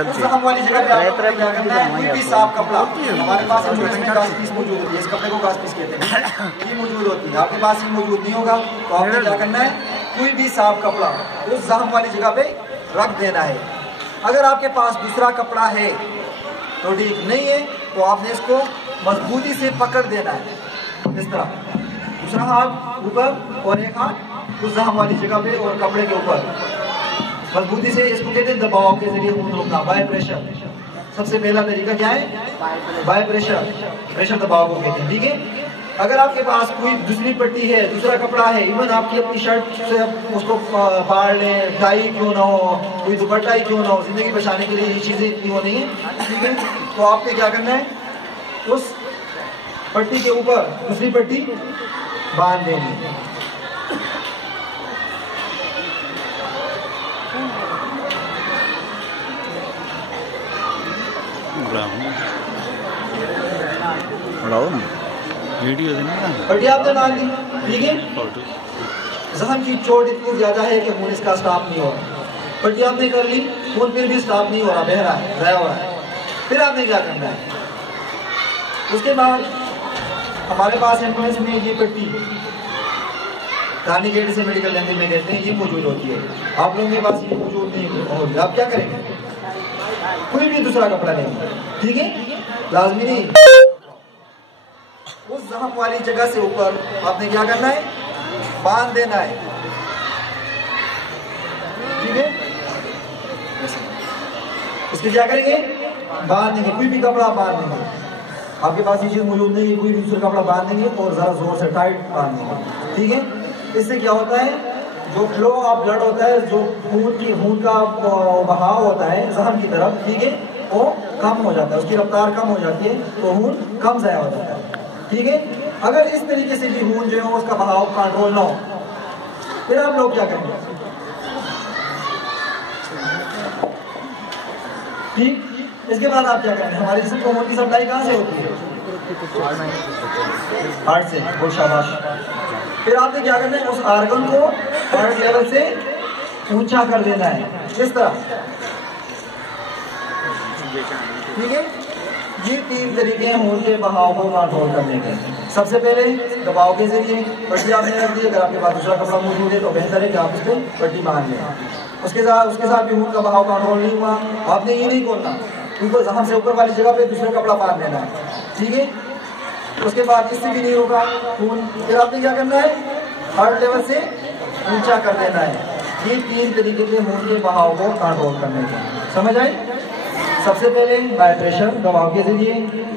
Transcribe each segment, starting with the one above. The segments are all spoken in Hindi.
उस जख्म वाली जगह पे आपको क्या करना है, कोई भी साफ कपड़ा हमारे पास गाज पीस मौजूद होती है, इस कपड़े को गाज पीस कहते हैं, ये मौजूद होती है। आपके पास ये मौजूद नहीं होगा तो आपको क्या करना है, कोई भी साफ कपड़ा उस जख्म वाली जगह पे रख देना है। अगर आपके पास दूसरा कपड़ा है तो ठीक, नहीं है तो आपने इसको मजबूती से पकड़ देना है, इस तरह दूसरा हाथ ऊपर और एक हाथ उस जख्म वाली जगह पे और कपड़े के ऊपर मजबूती से, इसको कहते हैं दबाव के जरिए खून रोकना, बाय प्रेशर। सबसे पहला तरीका क्या है, बाय प्रेशर, प्रेशर दबाव को कहते हैं, ठीक है। अगर आपके पास कोई दूसरी पट्टी है, दूसरा कपड़ा है, इवन आपकी अपनी शर्ट से उसको फाड़ लें, टाई क्यों ना हो, कोई दुपट्टा ही क्यों ना हो, जिंदगी बचाने के लिए ये चीजें इतनी हो नहीं है, ठीक है। तो आपने क्या करना है, उस पट्टी के ऊपर दूसरी पट्टी बांध देनी। वीडियो पट्टी आपने बांध दी, ठीक है। जख्म की चोट इतनी ज्यादा है कि खून इसका स्टॉप नहीं हो रहा, पट्टी आपने कर ली, खून फिर भी स्टॉप नहीं हो रहा, बह रहा है, ज़ाया हो रहा है। फिर आपने क्या करना है, उसके बाद हमारे पास एम्बुलेंस में ये पट्टी रानीखेत से मेडिकल लैंग्वेज में कहते हैं, ये मौजूद होती है। आप लोगों के पास ये मौजूद नहीं होगी, आप क्या करेंगे, कोई भी दूसरा कपड़ा नहीं, ठीक है, लाजमी नहीं, उस जख्म वाली जगह से ऊपर आपने क्या करना है, बांध देना है, ठीक है। इसके क्या करेंगे, बांध देंगे, कोई भी कपड़ा बांध देंगे। आपके पास ये चीज मौजूद नहीं है, कोई भी दूसरा कपड़ा बांध देंगे और जरा जोर से टाइट बांध देंगे, ठीक है। इससे क्या होता है, जो फ्लो ऑफ ब्लड होता है, जो खून का बहाव होता है जख्म की तरफ, ठीक है, वो कम हो जाता है, उसकी रफ्तार कम हो जाती है, तो खून कम ज़ाया हो जाता है, ठीक है। अगर इस तरीके से भी खून जो है उसका बहाव कंट्रोल ना हो, फिर आप लोग क्या करेंगे, ठीक। इसके बाद आप क्या करेंगे, हमारे जिस्म को खून की सप्लाई कहाँ से होती है, हार्ट से, बहुत शाबाश। फिर आपने क्या करना है, उस आर्गन को हार्ट लेवल से ऊंचा कर देना है, इस तरह, ठीक है। ये 3 तरीके हैं खून के बहाव को कंट्रोल करने के। सबसे पहले दबाव के जरिए पट्टी आपने रख दी, अगर आपके पास दूसरा कपड़ा मौजूद है तो बेहतर है कि आप उस पर पट्टी बांध लें। उसके साथ भी खून का बहाव कंट्रोल नहीं हुआ, आपने ये नहीं खोलना, क्योंकि जख्म से ऊपर वाली जगह पे दूसरा कपड़ा बांध लेना है, ठीक है। उसके बाद इससे भी नहीं होगा खून, फिर आपने क्या करना है, हार्ट लेवल से ऊंचा कर देना है। ये 3 तरीके से खून के बहाव को कंट्रोल करने के, समझ आए। सबसे पहले बाय प्रेशर दबाव के जरिए,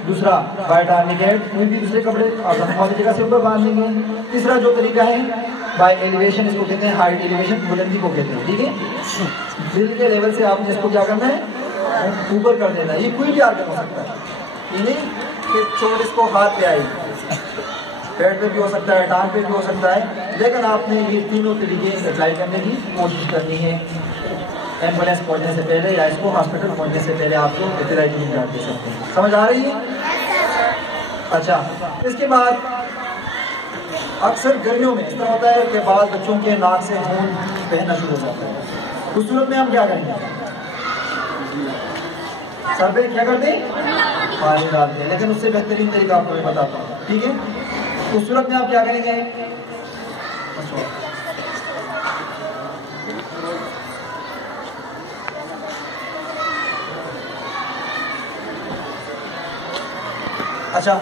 दूसरा बाय टर्निकेट, कोई भी दूसरे कपड़े आप जगह से ऊपर बांध लेंगे। तीसरा जो तरीका है बाय एलिवेशन, इसको कहते हैं हाइट एलिवेशन, बुलंदी को कहते हैं, ठीक है। दिल के लेवल से आपने इसको क्या करना है, ऊपर कर देना है। ये कोई भी आर्गन हो सकता है, ये नहीं कि चोट इसको हाथ पे आई, पेट पे भी हो सकता है, टांग पे भी हो सकता है, लेकिन आपने ये तीनों तरीके अप्लाई करने की कोशिश करनी है। एम्बुलेंस पहुंचने से पहले या इसको हॉस्पिटल पहुंचने से पहले आप लोग इतलाई की निगरानी दे सकते हैं, समझ आ रही है। अच्छा, इसके बाद अक्सर गर्मियों में इस तरह होता है कि बाद बच्चों के नाक से खून बहना शुरू हो जाता है, उस सूरत में हम क्या करेंगे, सर पे क्या करते हैं, पानी डालते हैं, लेकिन उससे बेहतरीन तरीका आपको मैं बताता हूँ, ठीक है। उस सूरत में आप क्या करेंगे, अच्छा